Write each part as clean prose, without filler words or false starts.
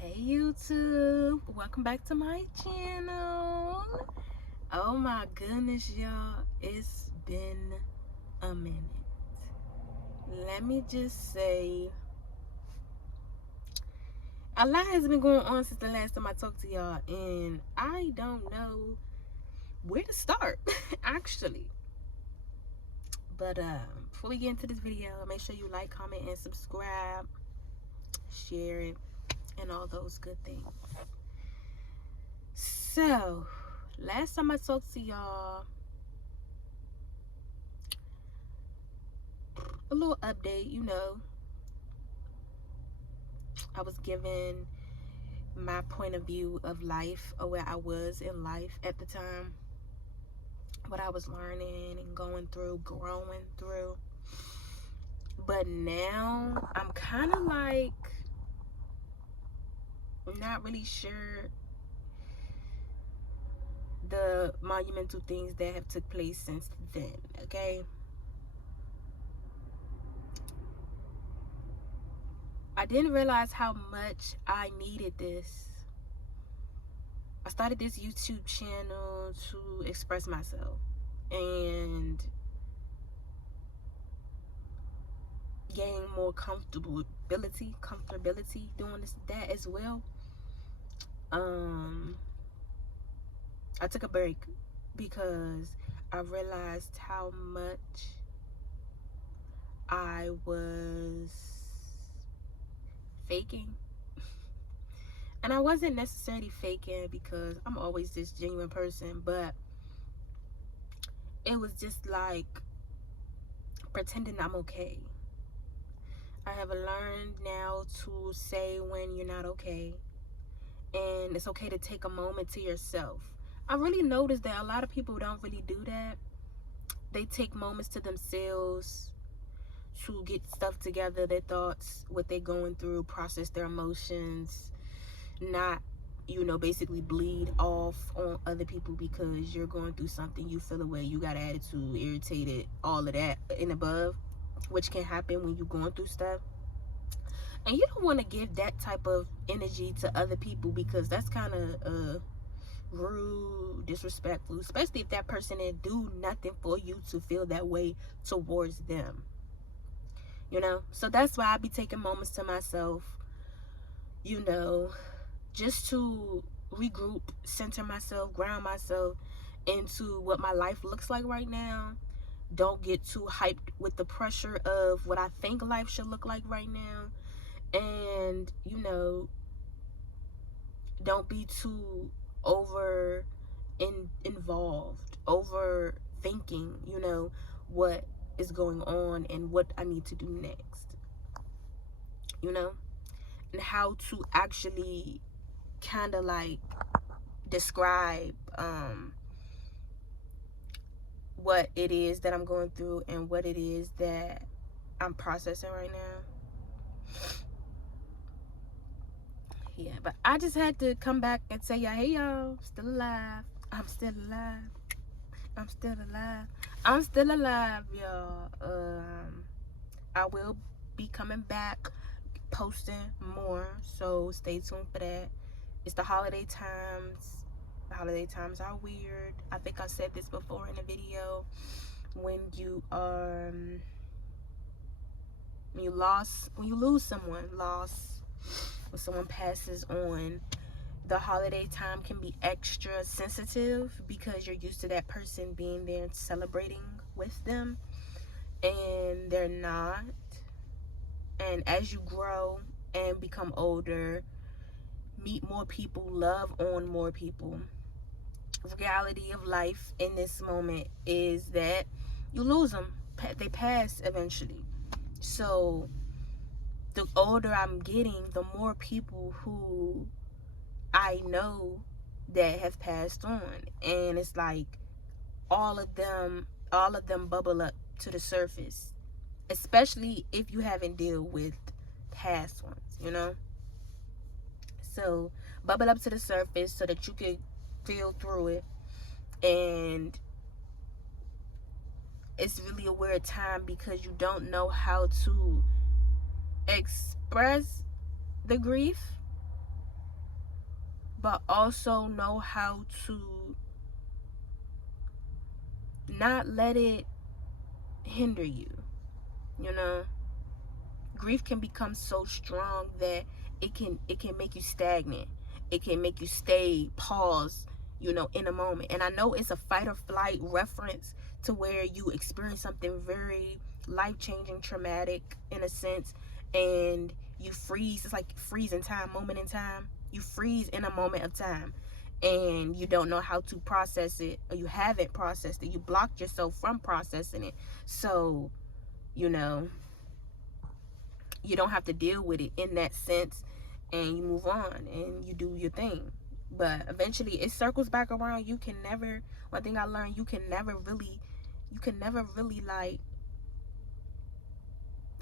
Hey YouTube, welcome back to my channel. Oh my goodness, y'all, it's been a minute. Let me just say, a lot has been going on since the last time I talked to y'all, and I don't know where to start actually. But before we get into this video, make sure you like, comment, and subscribe, share it, and all those good things. So, last time I talked to y'all, a little update, I was given my point of view of life, or where I was in life at the time, what I was learning and going through, growing through. But now I'm kind of like not really sure the monumental things that have took place since then, okay? I didn't realize how much I needed this. I started this YouTube channel to express myself and gain more comfortability doing that as well. I took a break because I realized how much I was faking. And I wasn't necessarily faking because I'm always this genuine person, but it was just like pretending I'm okay. I have learned now to say when you're not okay, and it's okay to take a moment to yourself. I really noticed that a lot of people don't really do that. They take moments to themselves to get stuff together, their thoughts, what they're going through, process their emotions, not, basically bleed off on other people because you're going through something, you feel away, you got attitude, irritated, all of that and above, which can happen when you're going through stuff. And you don't want to give that type of energy to other people because that's kind of rude, disrespectful, especially if that person didn't do nothing for you to feel that way towards them. So that's why I be taking moments to myself, just to regroup, center myself, ground myself into what my life looks like right now. Don't get too hyped with the pressure of what I think life should look like right now. And don't be too involved, overthinking, what is going on and what I need to do next, and how to actually kind of like describe what it is that I'm going through and what it is that I'm processing right now. Yeah, but I just had to come back and say, y'all, hey y'all, still alive. I'm still alive. I'm still alive. I'm still alive, y'all. I will be coming back, posting more, so stay tuned for that. It's the holiday times. The holiday times are weird. I think I said this before in a video. When you lose someone, when someone passes on, the holiday time can be extra sensitive because you're used to that person being there and celebrating with them, and they're not. And as you grow and become older, meet more people, love on more people, the reality of life in this moment is that you lose them. They pass eventually. So the older I'm getting, the more people who I know that have passed on, and it's like all of them bubble up to the surface, especially if you haven't dealt with past ones. So bubble up to the surface so that you can feel through it. And it's really a weird time because you don't know how to express the grief, but also know how to not let it hinder you. You know, grief can become so strong that it can make you stagnant. It can make you stay pause, in a moment. And I know it's a fight or flight reference to where you experience something very life-changing, traumatic in a sense, and you freeze. It's like freezing time, moment in time. You freeze in a moment of time, and you don't know how to process it, or you haven't processed it. You blocked yourself from processing it. So, you know, you don't have to deal with it in that sense, and you move on and you do your thing. But eventually it circles back around. You can never, one thing I learned, you can never really like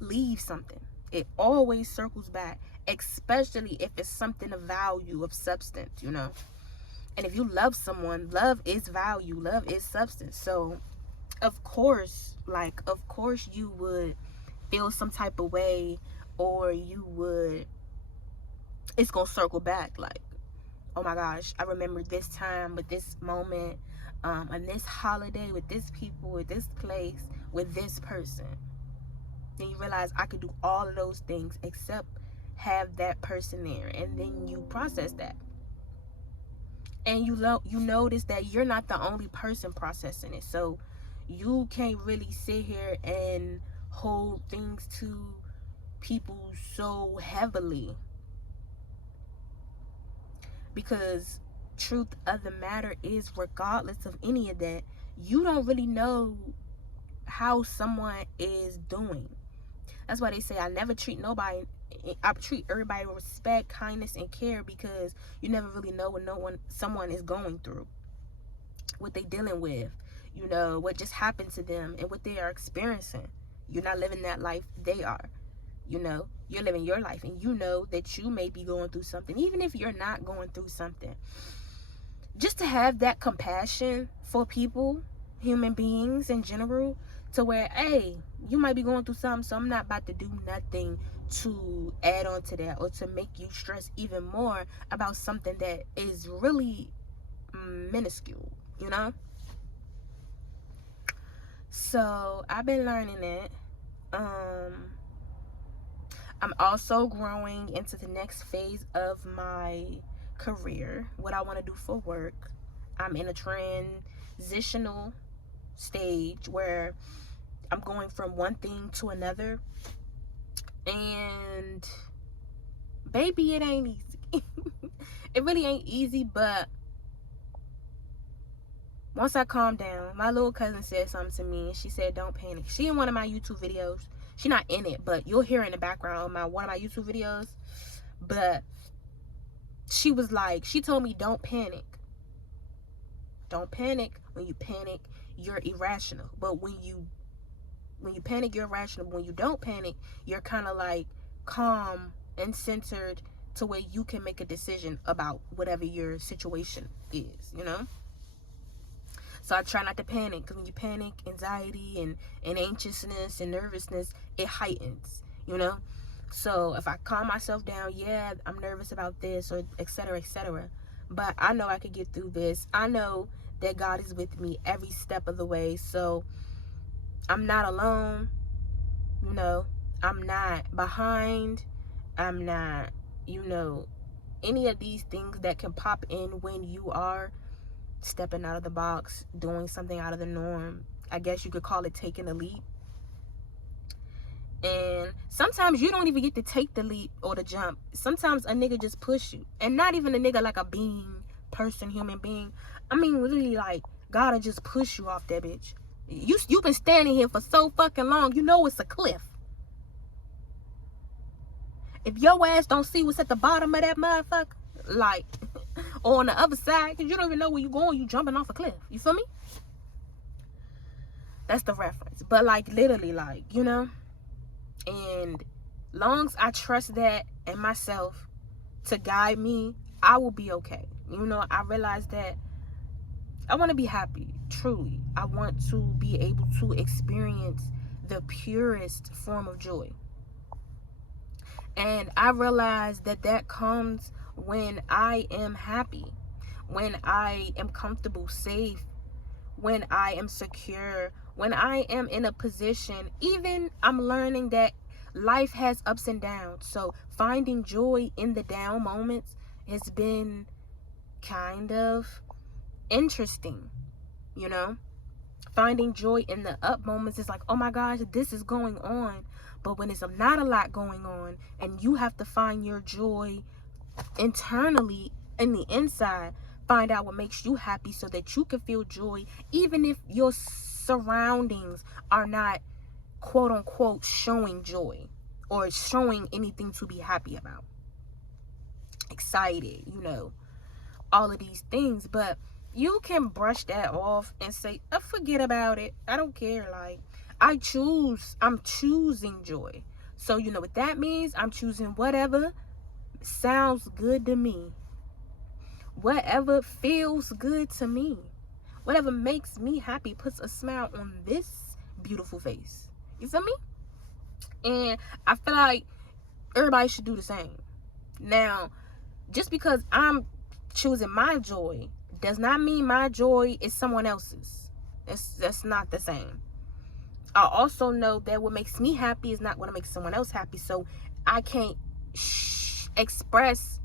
leave something. It always circles back, especially if it's something of value, of substance. And if you love someone, love is value, love is substance. So of course you would feel some type of way, or it's gonna circle back like, oh my gosh, I remember this time with this moment, and this holiday with this people, with this place, with this person. Then you realize I could do all of those things except have that person there. And then you process that, and you notice that you're not the only person processing it. So you can't really sit here and hold things to people so heavily, because truth of the matter is, regardless of any of that, you don't really know how someone is doing. That's why they say I treat everybody with respect, kindness, and care, because you never really know what someone is going through, what they dealing with, what just happened to them, and what they are experiencing. You're not living that life they are. You're living your life, and you know that you may be going through something, even if you're not going through something. Just to have that compassion for people, human beings in general, to where, hey, you might be going through something, so I'm not about to do nothing to add on to that, or to make you stress even more about something that is really minuscule. So I've been learning it. I'm also growing into the next phase of my career, what I want to do for work. I'm in a transitional stage where I'm going from one thing to another. And baby, it ain't easy. It really ain't easy, but once I calm down, my little cousin said something to me, and she said, don't panic. She in one of my YouTube videos. She's not in it, but you'll hear in the background one of my YouTube videos. But she was like, she told me, don't panic. Don't panic. When you panic, you're irrational. But when you panic, you're irrational. When you don't panic, you're kind of like calm and centered, to where you can make a decision about whatever your situation is, So I try not to panic, because when you panic, anxiety and anxiousness and nervousness, it heightens, So if I calm myself down, yeah, I'm nervous about this, or etc., but I know I could get through this. I know that God is with me every step of the way. So I'm not alone, I'm not behind. I'm not, any of these things that can pop in when you are stepping out of the box, doing something out of the norm. I guess you could call it taking a leap. And sometimes you don't even get to take the leap or the jump. Sometimes a nigga just push you. And not even a nigga like a being, person, human being. I mean, really, like, God will just push you off that bitch. You've been standing here for so fucking long, you know it's a cliff. If your ass don't see what's at the bottom of that motherfucker, like, or on the other side, because you don't even know where you're going, you jumping off a cliff. You feel me? That's the reference. But, like, literally, like, and long as I trust that in myself to guide me, I will be okay. I realize that I want to be happy, truly. I want to be able to experience the purest form of joy. And I realize that that comes when I am happy, when I am comfortable, safe, when I am secure, when I am in a position. Even I'm learning that life has ups and downs. So finding joy in the down moments has been kind of interesting, you know? Finding joy in the up moments is like, oh my gosh, this is going on. But when it's not a lot going on and you have to find your joy internally in the inside, find out what makes you happy so that you can feel joy, even if your surroundings are not quote unquote showing joy or showing anything to be happy about, excited, all of these things. But you can brush that off and say, forget about it, I don't care. Like, I'm choosing joy. So you know what that means? I'm choosing whatever sounds good to me, whatever feels good to me, whatever makes me happy, puts a smile on this beautiful face. You feel me? And I feel like everybody should do the same. Now, just because I'm choosing my joy does not mean my joy is someone else's. That's not the same. I also know that what makes me happy is not what makes someone else happy. So I can't express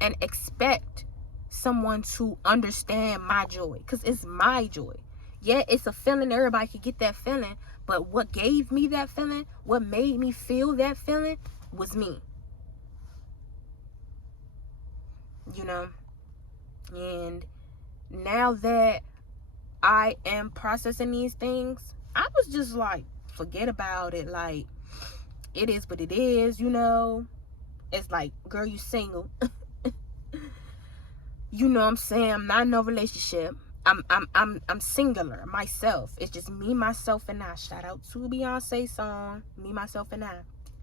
and expect someone to understand my joy, because it's my joy. Yeah, it's a feeling. Everybody could get that feeling. But what gave me that feeling, what made me feel that feeling, was me. You know? And now that I am processing these things, I was just like, forget about it. Like, it is what it is, It's like, girl, you single. You know what I'm saying? I'm not in no relationship. I'm singular myself. It's just me, myself, and I. Shout out to Beyonce song, Me, Myself, and I.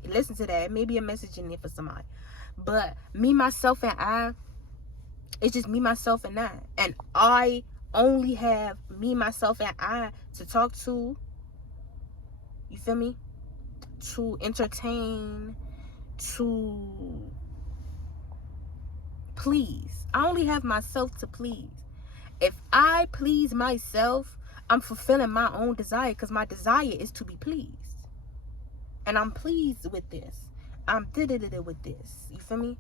Listen to that. It may be a message in there for somebody. But me, myself, and I, it's just me, myself, and I. And I only have me, myself, and I to talk to. You feel me? To entertain, to please. I only have myself to please. If I please myself, I'm fulfilling my own desire, because my desire is to be pleased. And I'm pleased with this. I'm with this. You feel me?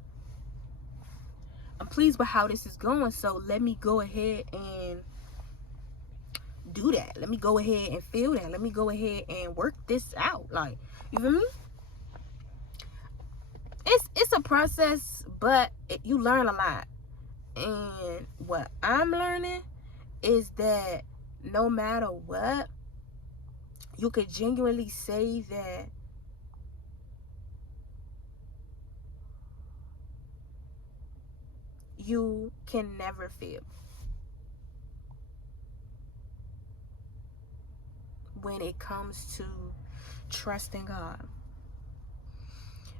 I'm pleased with how this is going. So let me go ahead and do that. Let me go ahead and feel that. Let me go ahead and work this out. Like, you feel me? It's a process, but you learn a lot. And what I'm learning is that no matter what, you could genuinely say that you can never fail when it comes to trusting God.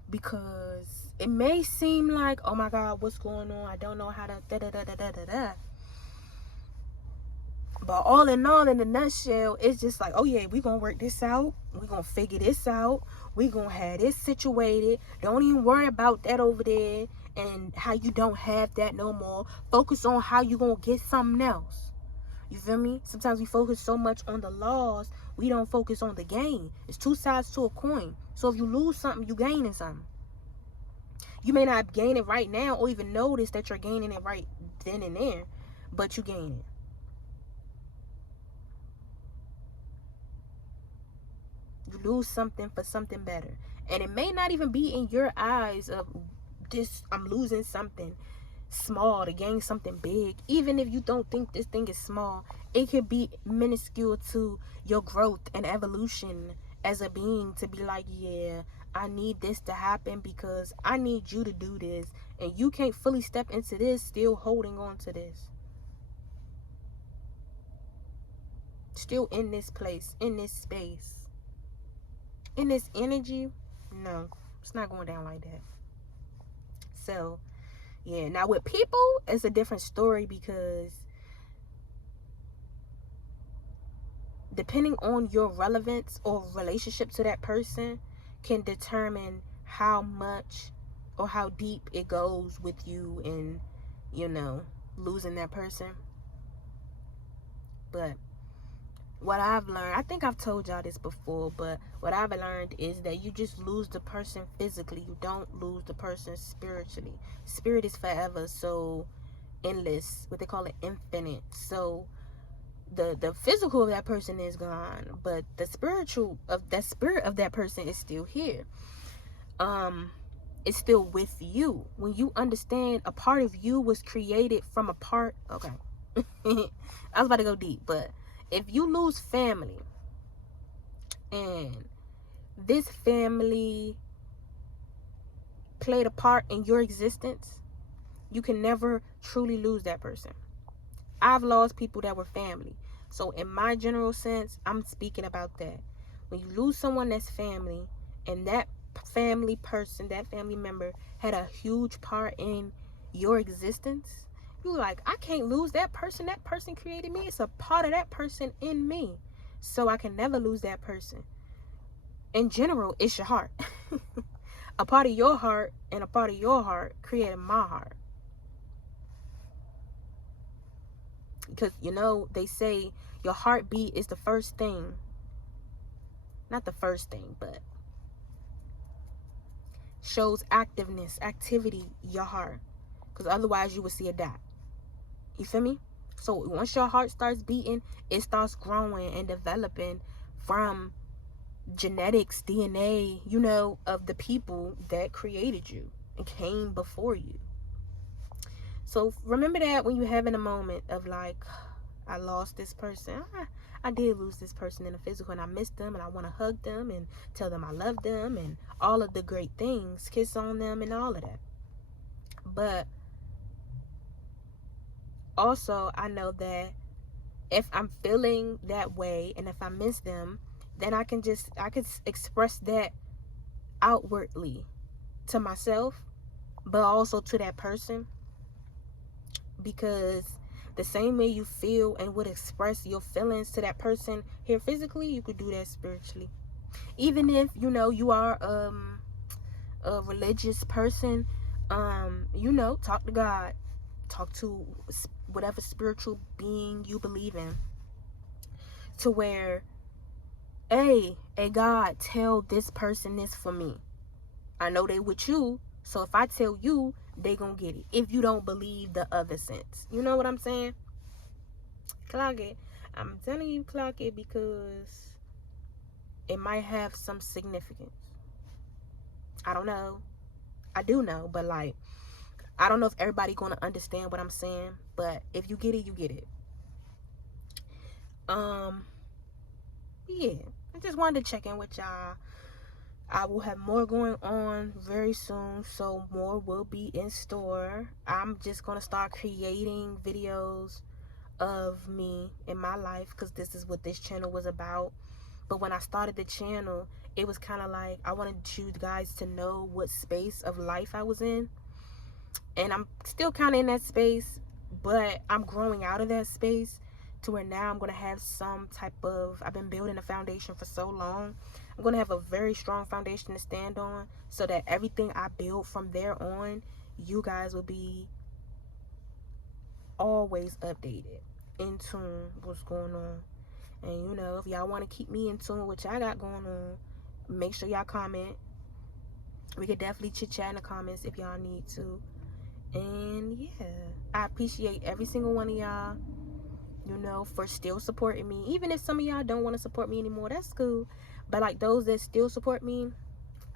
Because it may seem like, oh my God, what's going on? I don't know how to da da da da da da da. But all in all, in the nutshell, it's just like, oh yeah, we're going to work this out. We're going to figure this out. We're going to have this situated. Don't even worry about that over there and how you don't have that no more. Focus on how you going to get something else. You feel me? Sometimes we focus so much on the loss, we don't focus on the gain. It's two sides to a coin. So if you lose something, you gaining something. You may not gain it right now or even notice that you're gaining it right then and there, but you gain it. You lose something for something better. And it may not even be in your eyes of this, I'm losing something small to gain something big. Even if you don't think this thing is small, it could be minuscule to your growth and evolution as a being, to be like, yeah, I need this to happen because I need you to do this, and you can't fully step into this still holding on to this, still in this place, in this space, in this energy. No, it's not going down like that. So yeah, now with people, it's a different story, because depending on your relevance or relationship to that person can determine how much or how deep it goes with you in, you know, losing that person. But what I've learned, I think I've told y'all this before, but what I've learned is that you just lose the person physically. You don't lose the person spiritually. Spirit is forever, so endless, what they call it, infinite. So the physical of that person is gone, but the spiritual of that spirit of that person is still here. It's still with you. When you understand a part of you was created from a part, okay. I was about to go deep, but if you lose family and this family played a part in your existence, you can never truly lose that person. I've lost people that were family. So in my general sense, I'm speaking about that. When you lose someone that's family, and that family person, that family member had a huge part in your existence, you're like, I can't lose that person. That person created me. It's a part of that person in me. So I can never lose that person. In general, it's your heart. A part of your heart and a part of your heart created my heart. Because, you know, they say your heartbeat is the first thing. Not the first thing, but shows activity, your heart. Because otherwise you would see a dot. You feel me? So once your heart starts beating, it starts growing and developing from genetics, DNA, you know, of the people that created you and came before you. So remember that when you're having a moment of like, I lost this person. I did lose this person in the physical, and I miss them, and I want to hug them and tell them I love them and all of the great things, kiss on them and all of that. But also, I know that if I'm feeling that way and if I miss them, then I could express that outwardly to myself, but also to that person. Because the same way you feel and would express your feelings to that person here physically, you could do that spiritually. Even if, you know, you are a religious person, you know, talk to God, talk to whatever spiritual being you believe in, to where, hey God, tell this person this for me. I know they with you, so if I tell you, they gonna get it. If you don't believe the other sense, you know what I'm saying? Clock it. I'm telling you, clock it, because it might have some significance. I don't know. I do know, but like, I don't know if everybody gonna understand what I'm saying, but if you get it, you get it. Yeah, I just wanted to check in with y'all. I will have more going on very soon, so more will be in store. I'm just gonna start creating videos of me in my life, because this is what this channel was about. But when I started the channel, it was kind of like I wanted you guys to know what space of life I was in, and I'm still kind of in that space, but I'm growing out of that space to where now I'm going to have some type of, I've been building a foundation for so long. I'm going to have a very strong foundation to stand on, so that everything I build from there on, you guys will be always updated, in tune what's going on. And you know, if y'all want to keep me in tune with what y'all got going on, make sure y'all comment. We could definitely chit chat in the comments if y'all need to. And yeah, I appreciate every single one of y'all, you know, for still supporting me. Even if some of y'all don't want to support me anymore, that's cool. But like those that still support me,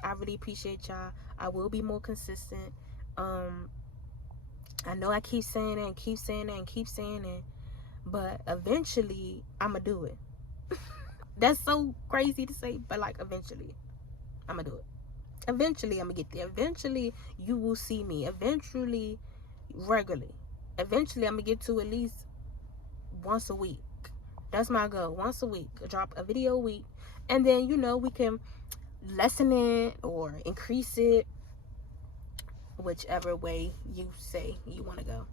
I really appreciate y'all. I will be more consistent. I know I keep saying it and keep saying it and keep saying it, but eventually I'ma do it. That's so crazy to say, but like eventually I'ma do it. Eventually I'ma get there. Eventually you will see me. Eventually, regularly. Eventually I'ma get to at least once a week. That's my goal. Once a week, drop a video a week, and then, you know, we can lessen it or increase it, whichever way you say you want to go.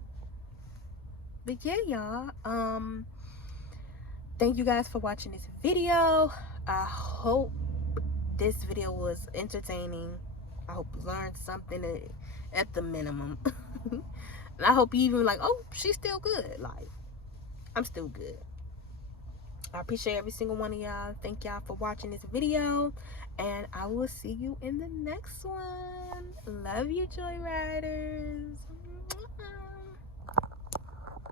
But yeah, y'all, thank you guys for watching this video. I hope this video was entertaining. I hope you learned something at the minimum. And I hope you even like, oh, she's still good. Like, I'm still good. I appreciate every single one of y'all. Thank y'all for watching this video. And I will see you in the next one. Love you, Joyriders.